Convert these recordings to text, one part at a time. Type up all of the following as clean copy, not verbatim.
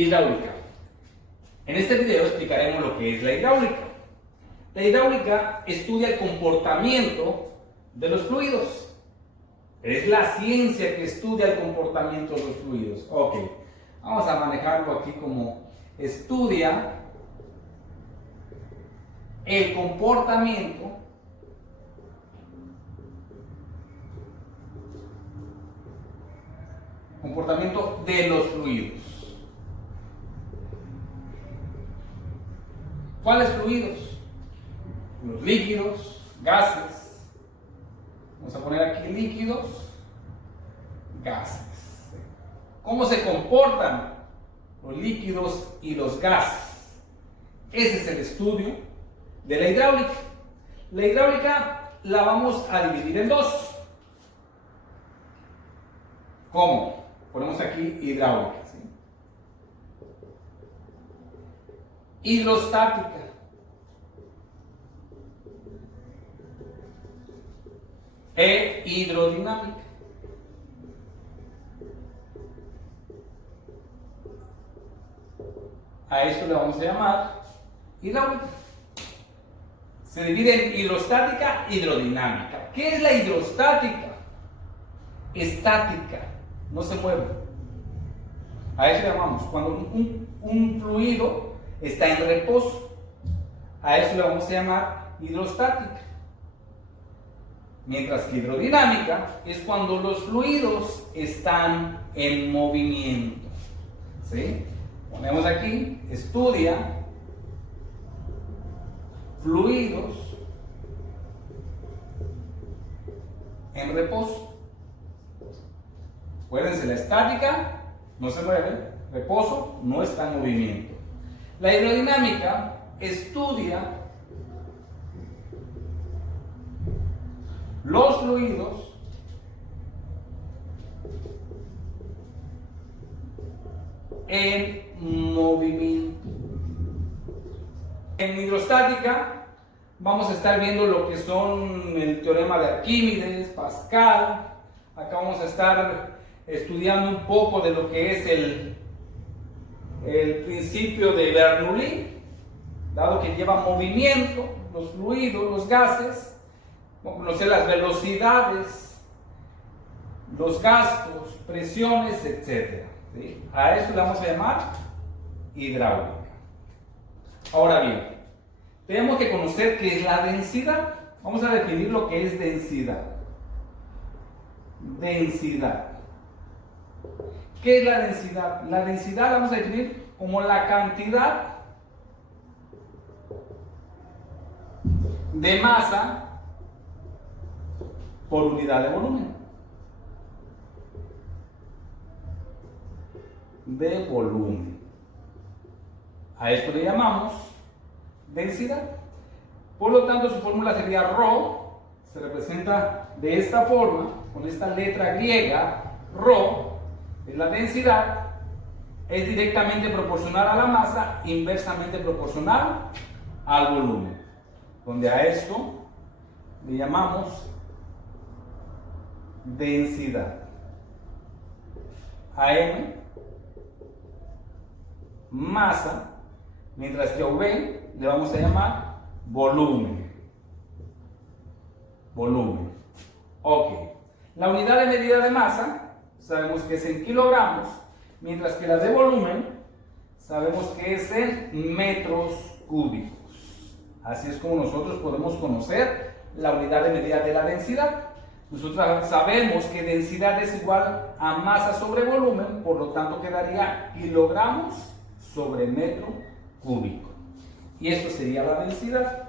Hidráulica. En este video explicaremos lo que es la hidráulica. La hidráulica estudia el comportamiento de los fluidos. Es la ciencia que estudia el comportamiento de los fluidos. Ok, vamos a manejarlo aquí como estudia el comportamiento de los fluidos. ¿Cuáles fluidos? Los líquidos, gases. Vamos a poner aquí líquidos, gases. ¿Cómo se comportan los líquidos y los gases? Ese es el estudio de la hidráulica. La hidráulica la vamos a dividir en dos. ¿Cómo? Ponemos aquí hidráulica, ¿sí? Hidrostática. E hidrodinámica. A eso le vamos a llamar hidráulica. Se divide en hidrostática e hidrodinámica. ¿Qué es la hidrostática? Estática, no se mueve. A eso le llamamos cuando un fluido está en reposo. A eso le vamos a llamar hidrostática. Mientras que hidrodinámica es cuando los fluidos están en movimiento. ¿Sí? Ponemos aquí, estudia fluidos en reposo. Acuérdense, la estática no se mueve, reposo no está en movimiento. La hidrodinámica estudia los fluidos en movimiento. En hidrostática vamos a estar viendo lo que son el teorema de Arquímedes, Pascal. Acá vamos a estar estudiando un poco de lo que es el principio de Bernoulli, dado que lleva movimiento, los fluidos, los gases. Vamos a conocer las velocidades, los gastos, presiones, etc. ¿Sí? A eso le vamos a llamar hidráulica. Ahora bien, tenemos que conocer qué es la densidad. Vamos a definir lo que es densidad. Densidad. ¿Qué es la densidad? La densidad la vamos a definir como la cantidad de masa por unidad de volumen. De volumen. A esto le llamamos densidad. Por lo tanto, su fórmula sería ρ. Se representa de esta forma, con esta letra griega, ρ. Es la densidad. Es directamente proporcional a la masa, inversamente proporcional al volumen. Donde a esto le llamamos densidad. A M, masa, mientras que a V le vamos a llamar volumen. Volumen. Ok. La unidad de medida de masa sabemos que es en kilogramos, mientras que la de volumen sabemos que es en metros cúbicos. Así es como nosotros podemos conocer la unidad de medida de la densidad. Nosotros sabemos que densidad es igual a masa sobre volumen, por lo tanto quedaría kilogramos sobre metro cúbico. Y esto sería la densidad.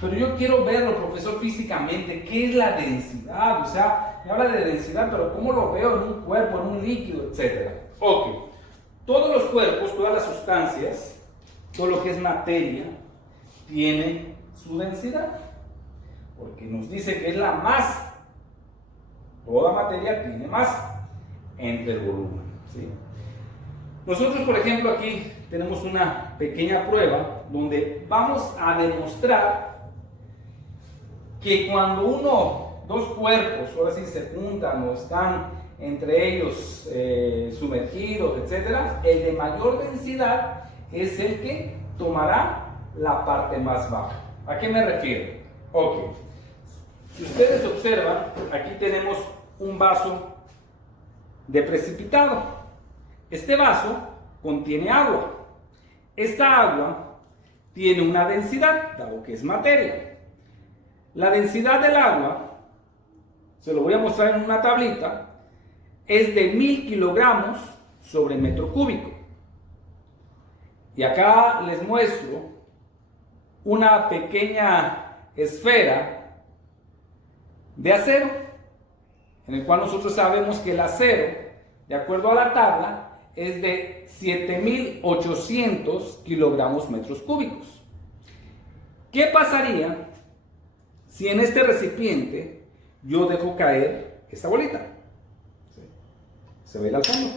Pero yo quiero verlo, profesor, físicamente. ¿Qué es la densidad? O sea, me habla de densidad, pero ¿cómo lo veo en un cuerpo, en un líquido, etcétera? Ok. Todos los cuerpos, todas las sustancias, todo lo que es materia, tiene su densidad. Porque nos dice que es la masa. Toda materia tiene masa entre el volumen. ¿Sí? Nosotros, por ejemplo, aquí tenemos una pequeña prueba donde vamos a demostrar que cuando uno dos cuerpos ahora sí se juntan o están entre ellos sumergidos, etc., el de mayor densidad es el que tomará la parte más baja. ¿A qué me refiero? Ok, si ustedes observan, aquí tenemos un vaso de precipitado. Este vaso contiene agua. Esta agua tiene una densidad, dado que es materia. La densidad del agua, se lo voy a mostrar en una tablita, es de 1000 kilogramos sobre metro cúbico. Y acá les muestro una pequeña esfera de acero, en el cual nosotros sabemos que el acero, de acuerdo a la tabla, es de 7800 kilogramos metros cúbicos. ¿Qué pasaría si en este recipiente yo dejo caer esta bolita? ¿Se ve al fondo?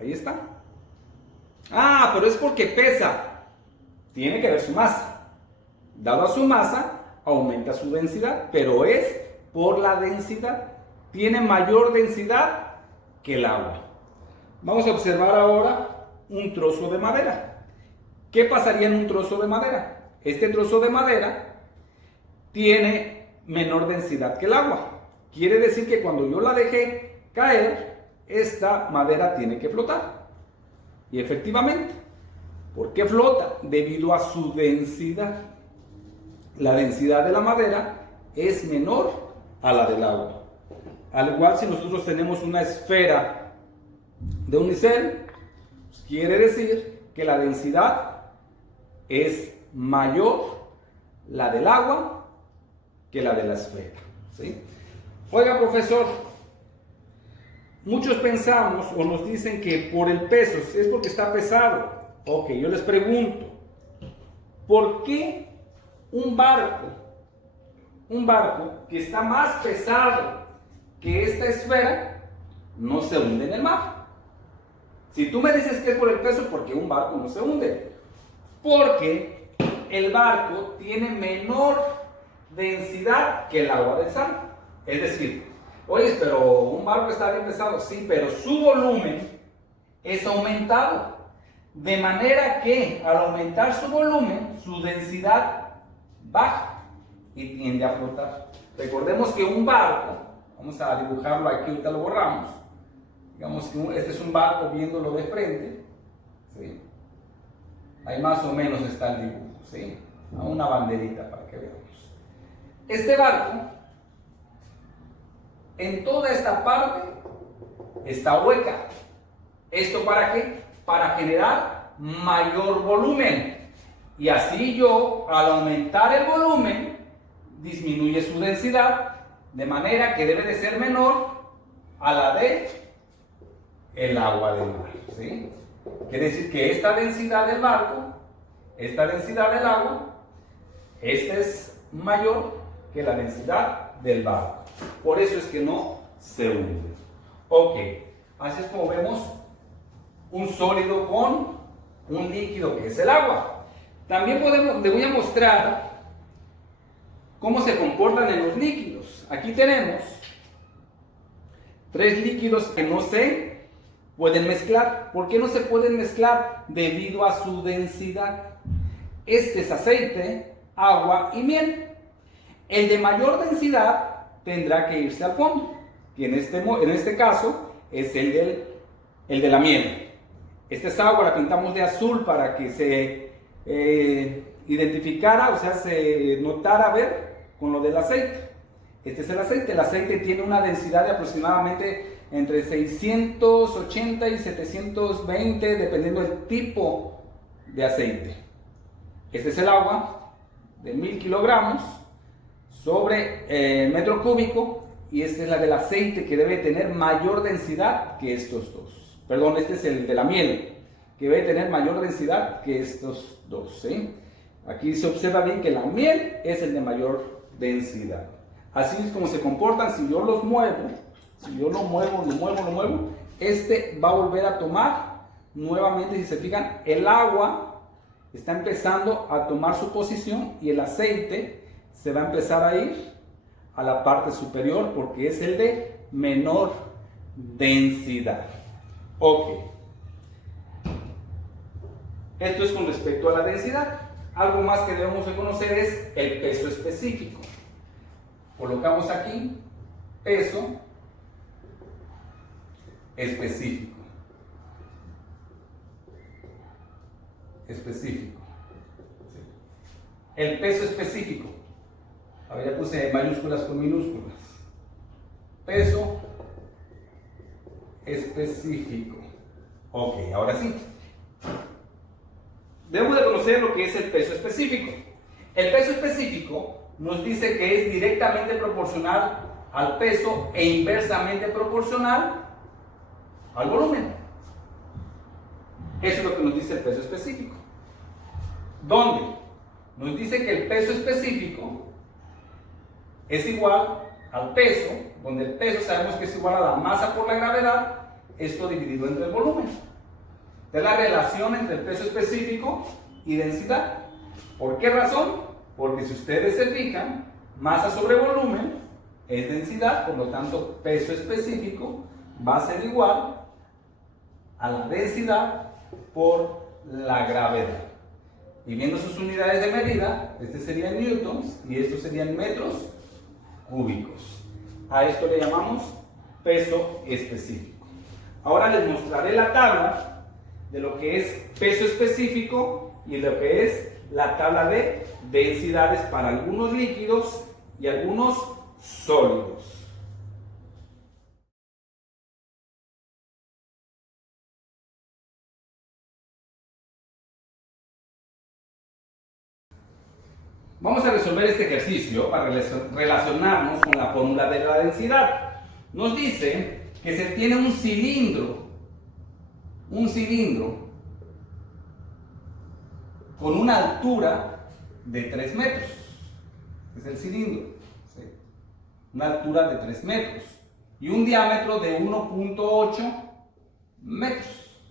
Ahí está. Ah, pero es porque pesa. Tiene que ver su masa. Dado a su masa, aumenta su densidad, pero es por la densidad. Tiene mayor densidad que el agua. Vamos a observar ahora un trozo de madera. ¿Qué pasaría en un trozo de madera? Este trozo de madera tiene menor densidad que el agua. Quiere decir que cuando yo la dejé caer, esta madera tiene que flotar. Y efectivamente, ¿por qué flota? Debido a su densidad. La densidad de la madera es menor a la del agua. Al igual, si nosotros tenemos una esfera de unicel, quiere decir que la densidad es mayor la del agua que la de la esfera, ¿sí? Oiga, profesor, muchos pensamos o nos dicen que por el peso, es porque está pesado. Ok, yo les pregunto, ¿por qué un barco que está más pesado que esta esfera no se hunde en el mar? Si tú me dices que es por el peso, ¿por qué un barco no se hunde? Porque el barco tiene menor densidad que el agua del sal. Es decir, oye, pero un barco está bien pesado, sí, pero su volumen es aumentado. De manera que al aumentar su volumen, su densidad baja y tiende a flotar. Recordemos que un barco, vamos a dibujarlo aquí, ahorita lo borramos. Digamos que este es un barco viéndolo de frente, ¿sí? Ahí más o menos está el dibujo, ¿sí? Una banderita para que veamos. Este barco, en toda esta parte, está hueca. ¿Esto para qué? Para generar mayor volumen. Y así yo, al aumentar el volumen, disminuye su densidad, de manera que debe de ser menor a la de el agua del mar, ¿sí? Quiere decir que esta densidad del barco, esta densidad del agua, esta es mayor que la densidad del barco. Por eso es que no se hunde. Ok, así es como vemos un sólido con un líquido que es el agua. También te voy a mostrar cómo se comportan en los líquidos. Aquí tenemos tres líquidos que no se pueden mezclar. ¿Por qué no se pueden mezclar? Debido a su densidad. Este es aceite, agua y miel. El de mayor densidad tendrá que irse al fondo, que en este caso es el de la miel. Esta es agua, la pintamos de azul para que se identificara, o sea, se notara ver con lo del aceite. Este es el aceite tiene una densidad de aproximadamente entre 680 y 720, dependiendo del tipo de aceite. Este es el agua de 1000 kilogramos sobre metro cúbico, y esta es la del aceite, que debe tener mayor densidad que estos dos. Perdón, este es el de la miel, que debe tener mayor densidad que estos dos, ¿sí? Aquí se observa bien que la miel es el de mayor densidad. Así es como se comportan. Si yo los muevo, si yo lo muevo, este va a volver a tomar nuevamente. Si se fijan, el agua está empezando a tomar su posición y el aceite se va a empezar a ir a la parte superior porque es el de menor densidad. Ok. Esto es con respecto a la densidad. Algo más que debemos de conocer es el peso específico. Colocamos aquí peso específico. Específico. El peso específico. Ahora ya puse mayúsculas con minúsculas. Peso específico. Ok, ahora sí. Debemos de conocer lo que es el peso específico. El peso específico nos dice que es directamente proporcional al peso e inversamente proporcional al volumen. Eso es lo que nos dice el peso específico. ¿Dónde? Nos dice que el peso específico es igual al peso, donde el peso sabemos que es igual a la masa por la gravedad, esto dividido entre el volumen. Es la relación entre el peso específico y densidad. ¿Por qué razón? Porque si ustedes se fijan, masa sobre volumen es densidad, por lo tanto peso específico va a ser igual a la densidad por la gravedad. Y viendo sus unidades de medida, este sería en newtons y estos serían metros cúbicos. A esto le llamamos peso específico. Ahora les mostraré la tabla de lo que es peso específico y lo que es la tabla de densidades para algunos líquidos y algunos sólidos. Vamos a resolver este ejercicio para relacionarnos con la fórmula de la densidad. Nos dice que se tiene un cilindro con una altura de 3 metros. Es el cilindro. ¿Sí? Una altura de 3 metros y un diámetro de 1.8 metros.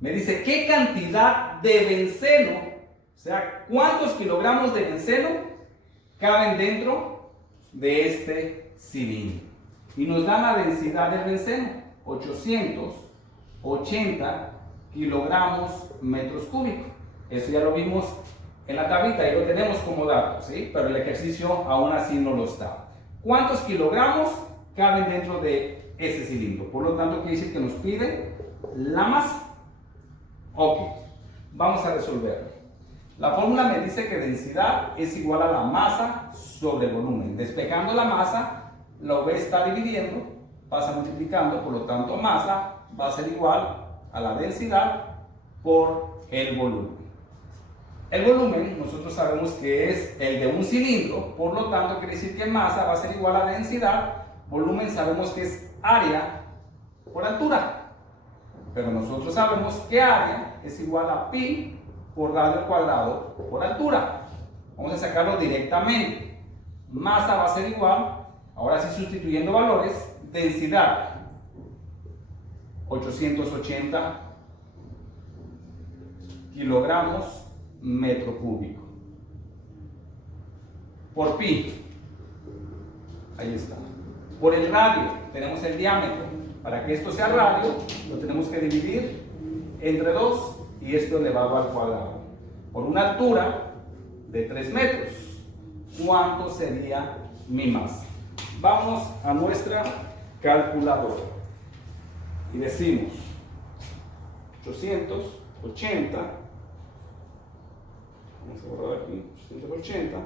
Me dice qué cantidad de benceno, o sea, cuántos kilogramos de benceno caben dentro de este cilindro. Y nos da la densidad del benceno, 880 kilogramos metros cúbicos. Eso ya lo vimos en la tablita y lo tenemos como dato, ¿sí? Pero el ejercicio aún así no lo está. ¿Cuántos kilogramos caben dentro de ese cilindro? Por lo tanto, quiere decir que nos pide la masa. Ok, vamos a resolverlo. La fórmula me dice que densidad es igual a la masa sobre el volumen. Despejando la masa, la V está dividiendo, pasa multiplicando, por lo tanto masa va a ser igual a la densidad por el volumen. El volumen nosotros sabemos que es el de un cilindro, por lo tanto quiere decir que masa va a ser igual a densidad, volumen sabemos que es área por altura, pero nosotros sabemos que área es igual a pi por radio al cuadrado por altura. Vamos a sacarlo directamente. Masa va a ser igual, ahora sí sustituyendo valores, densidad 880 kilogramos metro cúbico por pi, ahí está, por el radio tenemos el diámetro. Para que esto sea radio lo tenemos que dividir entre 2 y esto elevado al cuadrado por una altura de 3 metros. ¿Cuánto sería mi masa? Vamos a nuestra calculadora y decimos 880, vamos a borrar aquí, 880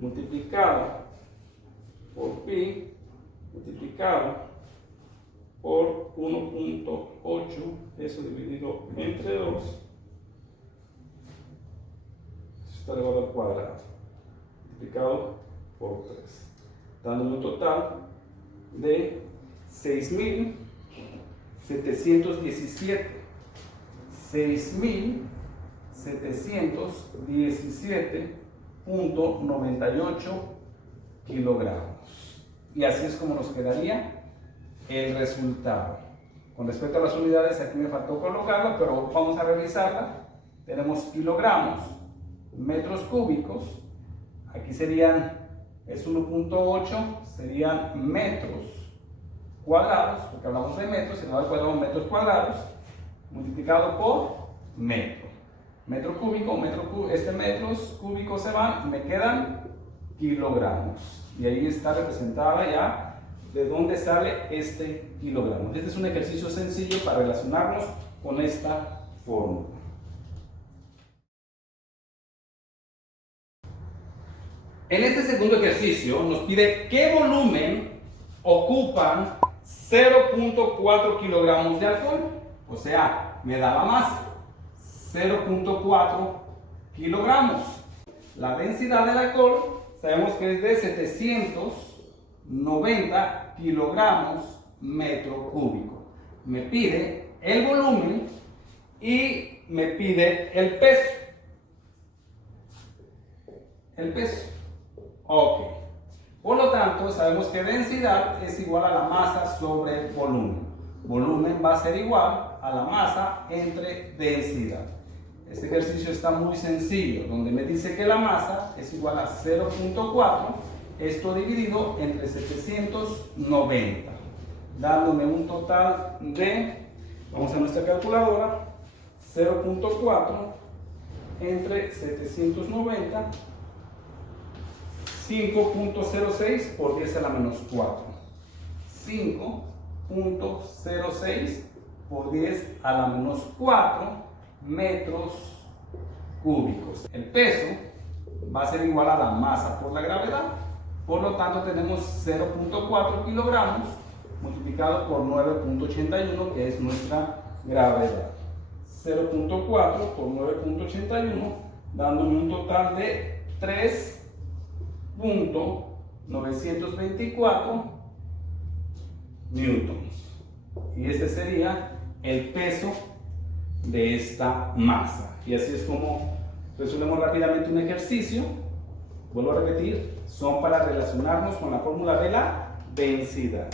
multiplicado por pi multiplicado por 1.8, eso dividido entre 2, eso está elevado al cuadrado, multiplicado por 3, dando un total de 6.717.98 kilogramos. Y así es como nos quedaría el resultado. Con respecto a las unidades, aquí me faltó colocarla, pero vamos a revisarla. Tenemos kilogramos, metros cúbicos, aquí serían es 1.8, serían metros cuadrados, porque hablamos de metros, elevado al cuadrado metros cuadrados, multiplicado por metro. Metro cúbico, metros cúbicos se van y me quedan kilogramos. Y ahí está representada ya de dónde sale este kilogramo. Este es un ejercicio sencillo para relacionarnos con esta fórmula. En este segundo ejercicio nos pide qué volumen ocupan 0.4 kilogramos de alcohol. O sea, me da la masa, 0.4 kilogramos. La densidad del alcohol sabemos que es de 790 kilogramos metro cúbico. Me pide el volumen y me pide el peso. El peso. Ok. Por lo tanto, sabemos que densidad es igual a la masa sobre volumen. Volumen va a ser igual a la masa entre densidad. Este ejercicio está muy sencillo, donde me dice que la masa es igual a 0.4, esto dividido entre 790, dándome un total de, vamos a nuestra calculadora, 0.4 entre 790, 5.06 por 10 a la menos 4. 5.06 por 10 a la menos 4 metros cúbicos. El peso va a ser igual a la masa por la gravedad. Por lo tanto, tenemos 0.4 kilogramos multiplicado por 9.81, que es nuestra gravedad. 0.4 por 9.81, dándome un total de 3.924 newtons. Y este sería el peso de esta masa. Y así es como resolvemos rápidamente un ejercicio. Vuelvo a repetir, son para relacionarnos con la fórmula de la densidad.